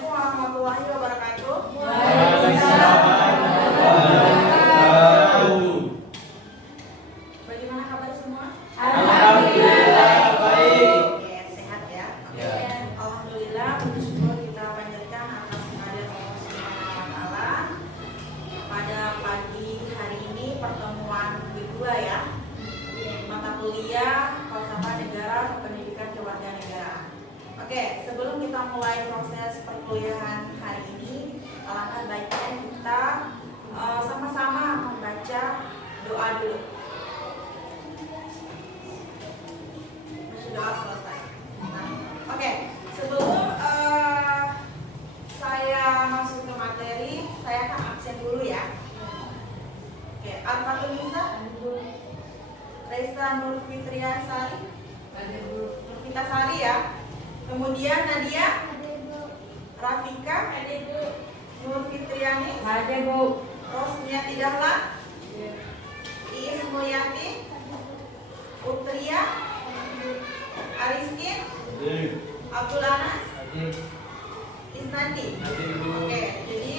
Assalamualaikum warahmatullahi wabarakatuh. Bagaimana kabar semua? Alhamdulillah baik. Oke, sehat ya? Alhamdulillah, puji syukur kita panjatkan atas kehadiran Allah Subhanahu wa Ta'ala. Pada pagi hari ini pertemuan kedua ya, mata kuliah Falsafah Negara Pendidikan Kewarganegaraan. Oke, sebelum kita mulai proses perkuliahan hari ini, alangkah baiknya kita sama-sama membaca doa dulu. Doa selesai. Nah, oke, sebelum saya masuk ke materi, saya akan absen dulu ya. Oke, Al-Fatihah Nisa, Reza Nur Fitria Sari, Nurfita Sari ya. Kemudian Nadia, Rafika, Nur Fitriani, Rosmiati Dahlan, Iis Mulyati, Utria, Ariskin, Abdul Anas, Isnandi. Oke, jadi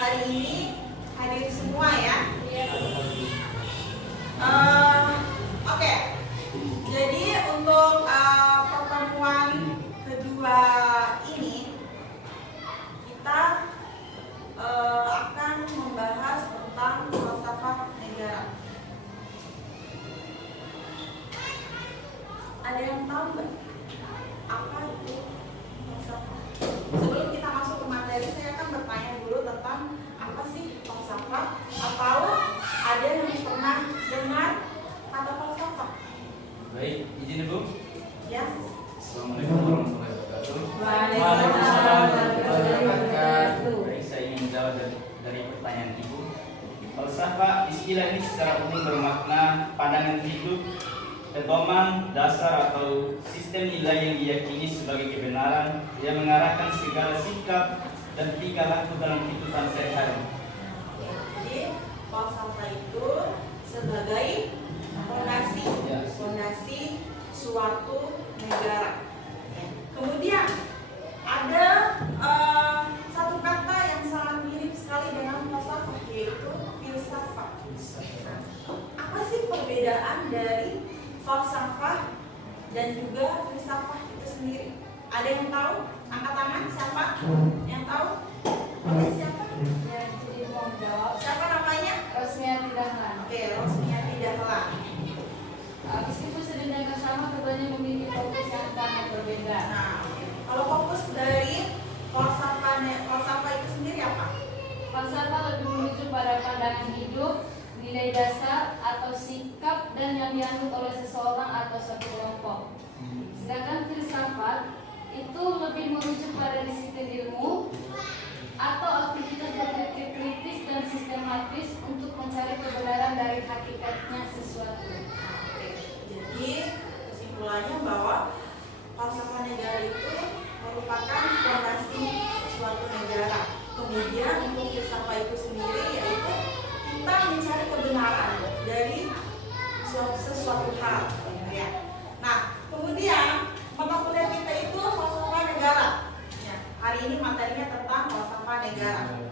hari ini hadir semua ya. Oke, jadi untuk pertemuan kedua ini kita akan membahas tentang falsafah negara. Ada yang tahu nggak apa itu falsafah? Sebelum kita masuk ke materi, saya akan bertanya dulu tentang apa sih falsafah, atau ada yang pernah dengar kata falsafah? Baik, izin Ibu. Ya. Assalamualaikum warahmatullahi wabarakatuh. Waalaikumsalam warahmatullahi wabarakatuh. Baik, saya ingin menjawab dari pertanyaan Ibu. Falsafah istilah ini secara umum bermakna pandangan hidup, pedoman, dasar atau sistem nilai yang diyakini sebagai kebenaran yang mengarahkan segala sikap dan tingkah laku dalam kehidupan sehari-hari. Jadi falsafah itu sebagai fondasi suatu negara. Kemudian ada satu kata yang sangat mirip sekali dengan falsafah, yaitu filsafat. Apa sih perbedaan dari falsafah dan juga filsafat itu sendiri? Ada yang tahu? Angkat tangan, siapa? Yang tahu? Oke, siapa? Ya, jadi mau jawab. Siapa namanya? Rosmiati Dahlan. Oke, Rosmiati Dahlan. Meskipun sedemikian sama, keduanya memiliki fokus yang sangat berbeda. Nah, kalau fokus dari falsafah itu sendiri apa? Falsafah lebih merujuk pada pandangan hidup, nilai dasar atau sikap dan yang dianut oleh seseorang atau suatu kelompok. Sedangkan filsafat itu lebih merujuk pada disiplin ilmu atau aktivitas berpikir kritis dan sistematis untuk mencari kebenaran dari hakikatnya sesuatu. Jadi kesimpulannya bahwa falsafah negara itu merupakan fondasi suatu negara. Kemudian untuk filsafat itu sendiri yaitu kita mencari kebenaran dari sesuatu hal. Ya. Nah, kemudian mata kuliah kita itu falsafah negara. Ya, hari ini materinya tentang falsafah negara.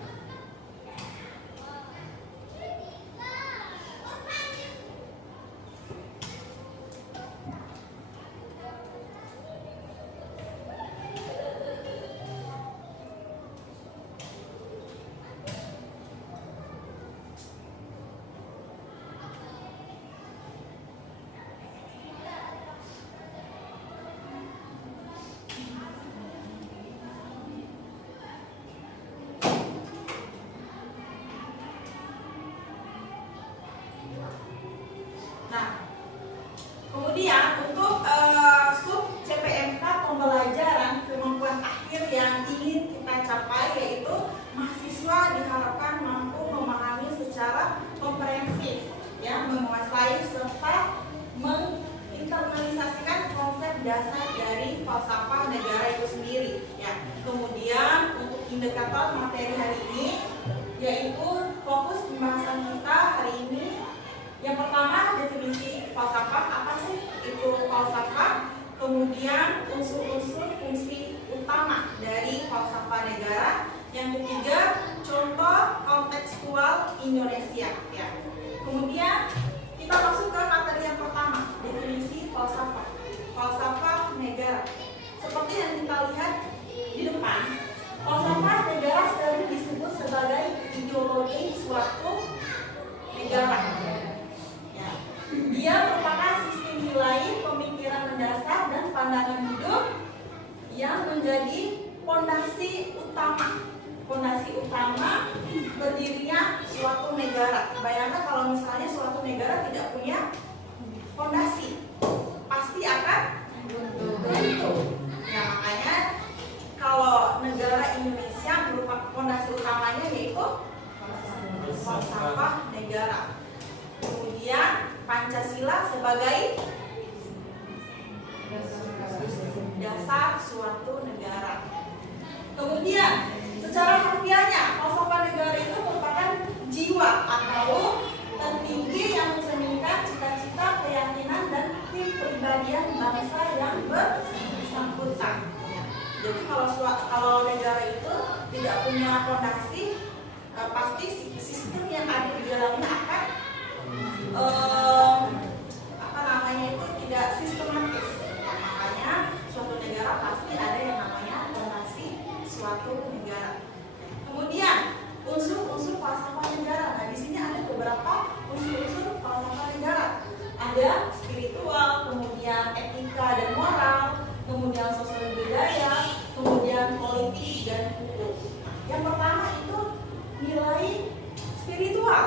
Nah, kemudian untuk sub CPMK pembelajaran kemampuan akhir yang ingin kita capai yaitu mahasiswa diharapkan mampu memahami secara komprehensif, ya, menguasai serta menginternalisasikan konsep dasar dari falsafah negara itu sendiri. Ya, kemudian untuk indikator materi hari ini yaitu fokus pembahasan kita hari ini. Yang pertama, definisi falsafah, apa sih itu falsafah? Kemudian unsur-unsur fungsi utama dari falsafah falsafah negara. Yang ketiga, contoh kontekstual Indonesia. Ya. Kemudian kita masuk ke materi yang pertama, definisi falsafah. Falsafah negara. Seperti yang kita lihat di depan, falsafah negara sering disebut sebagai ideologi suatu negara. Ya. Dia merupakan sistem nilai, pemikiran mendasar dan pandangan hidup yang menjadi fondasi utama berdirinya suatu negara. Bayangkan kalau misalnya suatu negara tidak punya fondasi, pasti akan runtuh. Ya, makanya kalau negara Indonesia merupakan fondasi utamanya yaitu falsafah negara. Kemudian Pancasila sebagai dasar suatu negara. Kemudian secara harfiahnya falsafah negara itu merupakan jiwa atau tertinggi yang mencerminkan cita-cita, keyakinan dan kepribadian bangsa yang bersangkutan. Jadi kalau negara itu tidak punya fondasi, pasti sistem yang ada di dalamnya akan tidak sistematis. Makanya suatu negara pasti ada yang namanya fondasi suatu negara. Kemudian unsur-unsur falsafah negara. Nah, di sini ada beberapa unsur-unsur falsafah negara. Ada spiritual, kemudian etika dan moral, kemudian sosial budaya, kemudian politik dan hukum. Yang pertama itu nilai spiritual.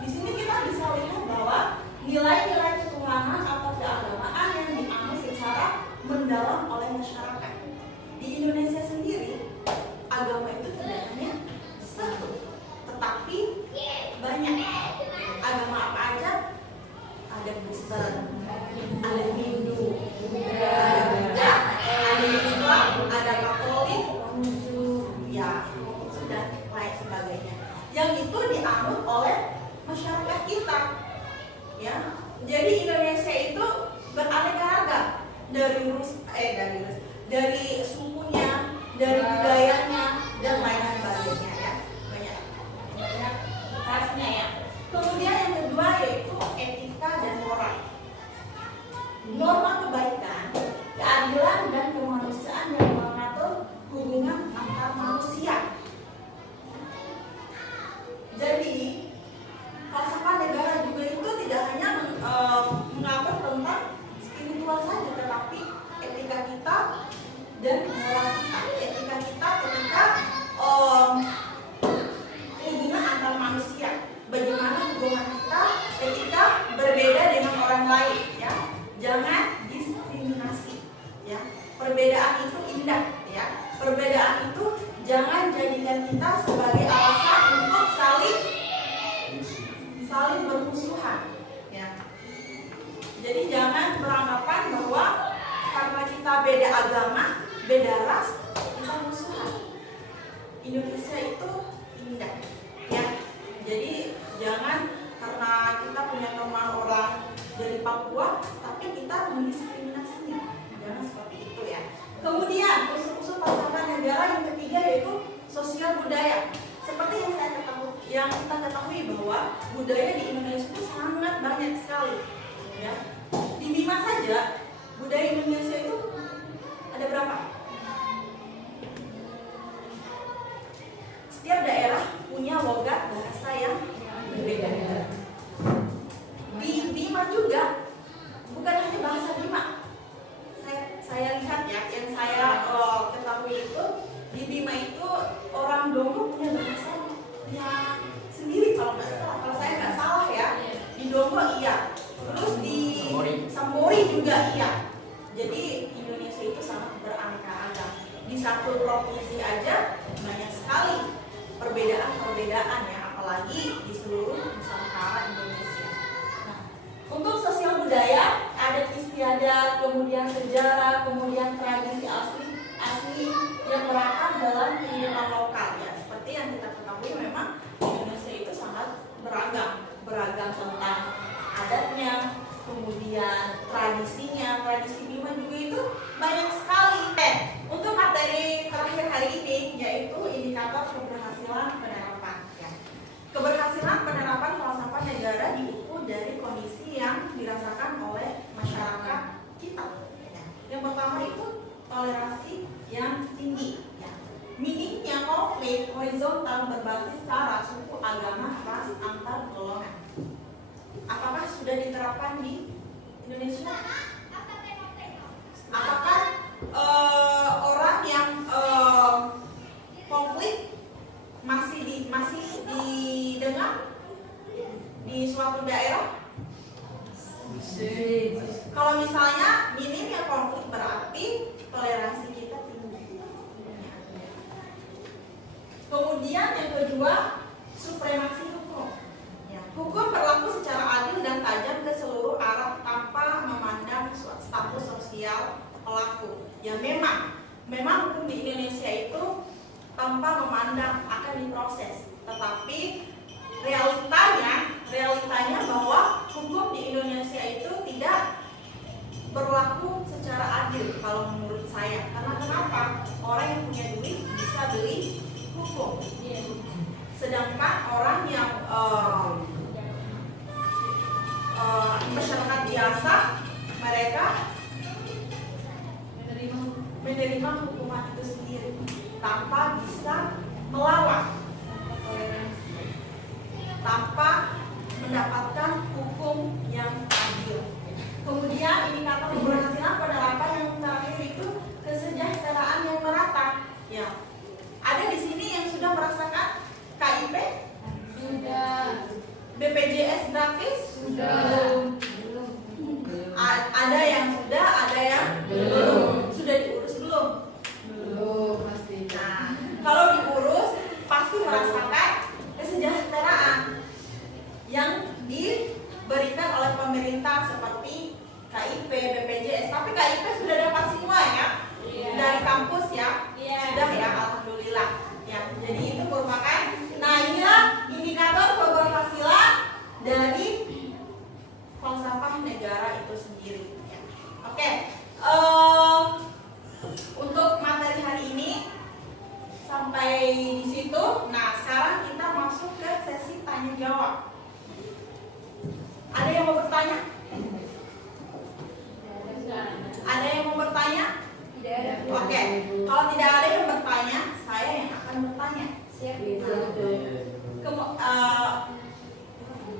Di sini kita bisa lihat bahwa nilai-nilai ketuhanan atau keagamaan yang dianut secara mendalam oleh masyarakat. Di Indonesia sendiri, agama itu tidak hanya satu, tetapi banyak. Agama apa aja? Ada Kristen, ada Hindu, ada Buddha, ada Islam, ada Katolik, ya sudah lain sebagainya. Yang itu dianut oleh masyarakat kita. Ya, jadi Indonesia itu beraneka ragam dari sukunya, dari budayanya dan lain sebagainya ya. Banyak rasnya ya. Kemudian yang kedua yaitu etika dan moral. Norma kebaikan, keadilan dan kemanusiaan yang mengatur hubungan antar manusia. Jadi falsafah negara juga itu tidak hanya mengatur tentang spiritual saja, tetapi etika kita dan moral kita. Etika kita ketika hubungan antar manusia, bagaimana hubungan kita ketika berbeda dengan orang lain, ya. Jangan diskriminasi, ya. Perbedaan itu indah, ya. Perbedaan itu jangan jadikan kita sebagai alasan untuk saling bermusuhan, ya. Jadi jangan beranggapan bahwa karena kita beda agama, beda ras, kita musuhan. Indonesia itu indah, ya. Jadi jangan karena kita punya teman orang dari Papua, tapi kita mendiskriminasinya. Jangan seperti itu, ya. Kemudian unsur-unsur falsafah negara yang ketiga yaitu sosial budaya. Seperti yang kita ketahui bahwa budaya di Indonesia itu sangat banyak sekali, ya. Di Bima saja budaya Indonesia itu ada berapa? Setiap daerah punya logat bahasa yang berbeda. Di Bima juga bukan hanya bahasa Bima. Saya lihat ya, yang saya ketahui itu di Bima itu orang Donggo punya bahasa yang sendiri kalau saya nggak salah ya. Di Donggo iya, terus di Sambori juga iya. Jadi Indonesia itu sangat beraneka ragam. Di satu provinsi aja banyak sekali perbedaan ya, apalagi di seluruh Nusantara Indonesia. Nah, untuk sosial budaya, adat istiadat, kemudian sejarah, kemudian tradisi asli yang merekam dalam kehidupan lokal ya. Seperti yang kita ketahui memang Indonesia itu sangat beragam tentang adatnya, kemudian tradisinya. Tradisi Bima juga itu banyak sekali. Untuk materi terakhir hari ini horizontal berbasis sara, suku, agama, ras, antar golongan. Apakah sudah diterapkan di Indonesia? Apakah orang yang konflik masih didengar di suatu daerah? Kalau misalnya minimnya konflik berarti toleransi kita tinggi. Kemudian yang kedua, supremasi hukum. Hukum berlaku secara adil dan tajam ke seluruh arah tanpa memandang status sosial pelaku. Ya memang hukum di Indonesia itu tanpa memandang akan diproses, tetapi realitanya bahwa hukum di Indonesia itu tidak berlaku secara adil kalau menurut saya. Karena kenapa? Orang yang punya duit bisa beli hukum, sedangkan orang yang masyarakat biasa, mereka menerima hukuman itu sendiri tanpa bisa melawan, tanpa mendapatkan hukum yang adil. Kemudian indikator keberhasilan penerapan yang terakhir itu kesejahteraan yang merata. Ya, ada di sini yang sudah merasakan KIP? Sudah. BPJS gratis? Sudah. Ada yang sudah, ada yang belum. Sudah diurus belum? Belum pasti. Nah, kalau diurus pasti merasakan kesejahteraan yang diberikan oleh pemerintah seperti KIP, BPJS. Tapi KIP sudah dapat semua ya? Iya. Dari kampus ya? Iya. Sudah ya, alhamdulillah. Ya, jadi itu merupakan, nah inilah indikator keberhasilan dari falsafah negara itu sendiri. Ya. Oke, untuk materi hari ini sampai di situ. Nah, sekarang kita masuk ke sesi tanya jawab. Ada yang mau bertanya? Ada yang mau bertanya? Tidak ada. Oke, kalau tidak ada yang bertanya, saya yang akan bertanya. Siap.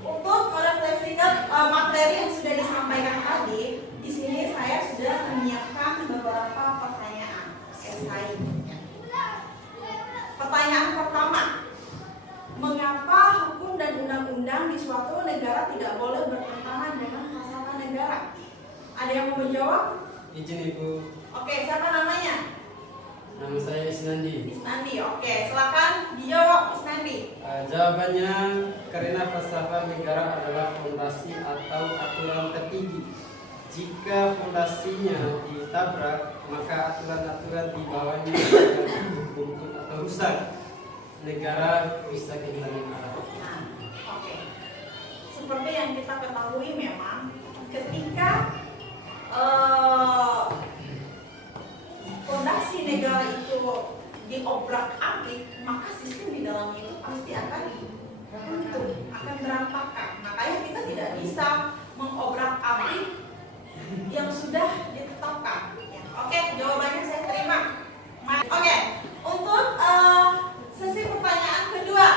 Untuk merefleksikan materi yang sudah disampaikan tadi, di sini saya sudah menyiapkan beberapa pertanyaan esai. Pertanyaan pertama, mengapa hukum dan undang-undang di suatu negara tidak boleh bertentangan dengan falsafah negara? Ada yang mau menjawab? Izin Ibu. Oke, siapa namanya? Nama saya Isnandi. Isnandi. Oke, silakan dijawab Isnandi. Jawabannya karena falsafah negara adalah fondasi atau aturan tertinggi. Jika fondasinya ditabrak, maka aturan-aturan di bawahnya akan runtuh atau rusak. Negara bisa kehilangan arah. Nah, oke. Seperti yang kita ketahui memang ketika fondasi negara itu diobrak-abrik, maka sistem di dalamnya itu pasti akan runtuh, akan berantakan. Makanya kita tidak bisa mengobrak-abrik yang sudah ditetapkan. Ya. Oke, jawabannya saya terima. Oke, untuk sesi pertanyaan kedua,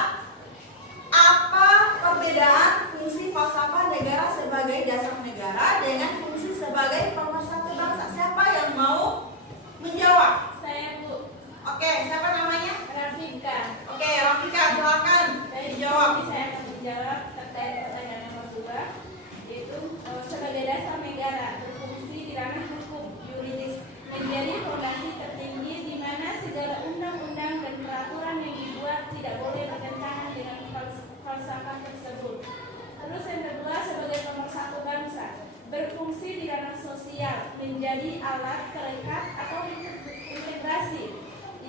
apa perbedaan fungsi falsafah negara sebagai dasar negara dengan fungsi sebagai pemersatu bangsa? Siapa yang mau menjawab? Saya Bu. Oke, siapa namanya? Rafika. Oke, Rafika, silakan dijawab. Saya akan menjawab terkait pertanyaan nomor 2, yaitu sebagai dasar negara berfungsi di ranah hukum yuridis menjadi fondasi tertinggi di mana segala undang-undang dan peraturan yang dibuat tidak boleh bertentangan dengan falsafah tersebut. Terus yang kedua, sebagai pemersatu bangsa berfungsi di ranah sosial menjadi alat pelekat atau integrasi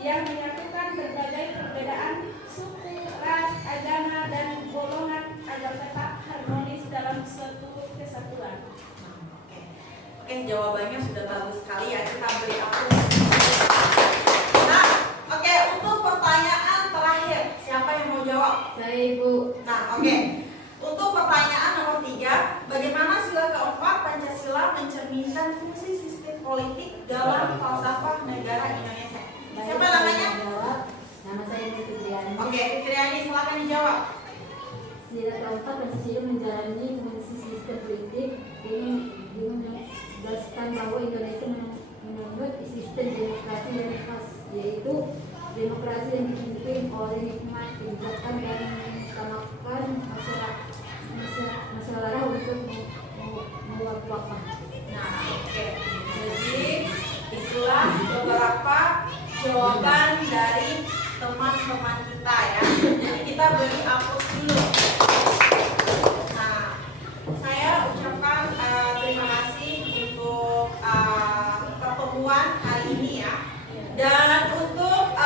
yang menyatukan berbagai perbedaan suku, ras, agama, dan golongan agar tetap harmonis dalam suatu kesatuan. Oke, jawabannya sudah bagus sekali ya, kita beri aplaus. Nah, oke, untuk pertanyaan terakhir, siapa yang mau jawab? Saya Ibu. Nah, oke. Untuk pertanyaan nomor 3, bagaimana sila keempat Pancasila mencerminkan fungsi sistem politik yang dipimpin oleh hikmat, kebijakan, dan mengutamakan masalah untuk mewakafkan. Nah, oke. Jadi itulah beberapa jawaban dari teman-teman kita ya. Jadi kita beri aplaus dulu. Nah, saya ucapkan terima kasih untuk pertemuan hari ini ya. Dan untuk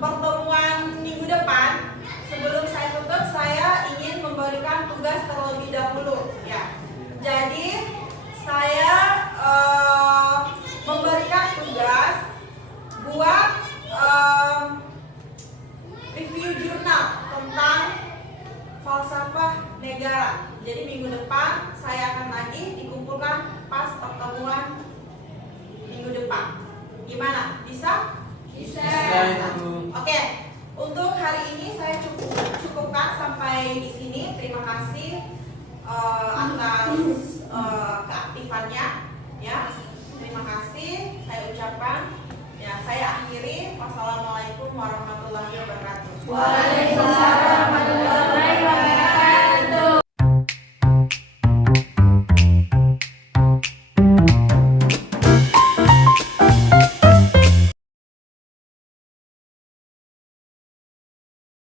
pertemuan minggu depan, sebelum saya tutup, saya ingin memberikan tugas terlebih dahulu ya. Jadi saya memberikan tugas buat review jurnal tentang falsafah negara. Jadi minggu depan saya akan lagi dikumpulkan pas pertemuan minggu depan. Gimana? Bisa? Bisa. Oke. Untuk hari ini saya cukupkan sampai di sini. Terima kasih atas keaktifannya ya. Terima kasih saya ucapkan. Ya, saya akhiri. Wassalamualaikum warahmatullahi wabarakatuh. Waalaikumsalam.